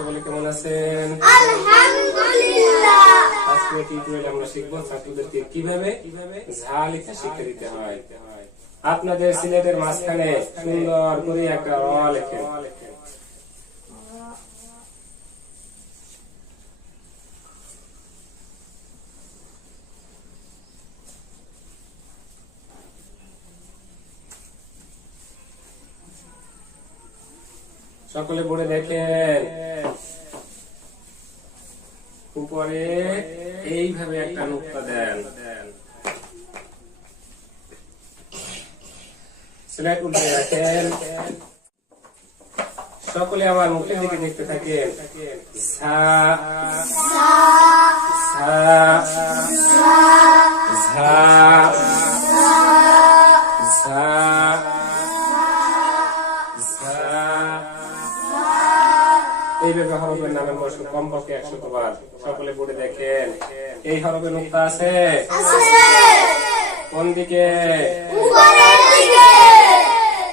সকলে কেমন আছেন? আমরা ছাত্রদেরকে কীভাবে আপনাদের সিলেটের মাঝখানে সুন্দর করে একটা লেখেন। সকলে পড়ে দেখেন। উপরে এইভাবে একটা নুক্তা দেন। সকলে আমার মুখের দিকে দেখতে থাকেন। ঝা এইভাবে হরফের নামের বয়স কমপক্ষে একশো বার। সকলে পড়ে দেখেন এই হরফে নুক্তা আছে? কোন দিকে?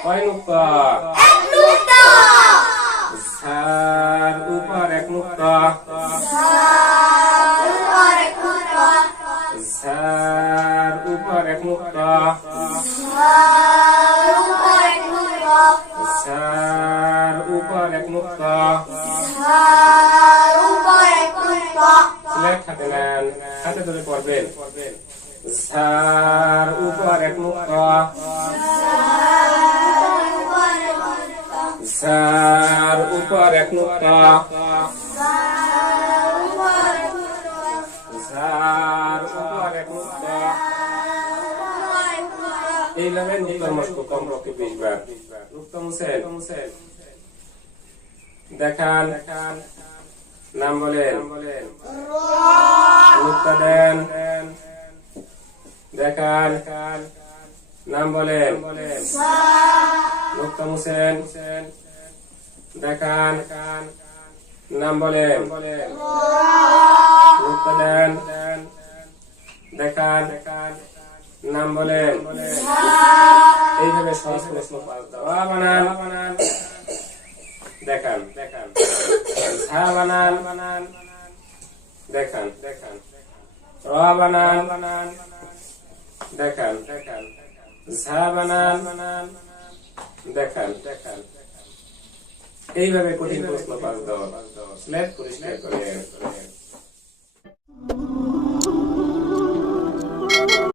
কয় নুক্তা ঝার উপর এক নুক্তা ঝার উপর এক নুক্তা ঝার উপর এক নুক্তা সিলেট হাতে নেন হাতে ধরে পড়বেন ঝার উপর এক মুক্তা ঝার উপর এক মুক্তা ঝার উপর এক মুক্তা এইভাবে নুক্তার মস্ক কম রকে বিশ বার নুক্তা মুসেন দেখান। নাম বলেন। নুক্তা দেন। দেখান। নাম বলেন। নুক্তা মুসেন। দেখান। নাম বলেন। নুক্তা দেন। দেখান। নাম বলেন। এইভাবে সহজ প্রশ্ন পাস দেওয়া বানান। দেখান। দেখান ঝা দেখান। দেখান দেখান। দেখান দেখান দেখান। এইভাবে কঠিন প্রশ্ন পাস দেওয়া। স্লেট পরিষ্কার করে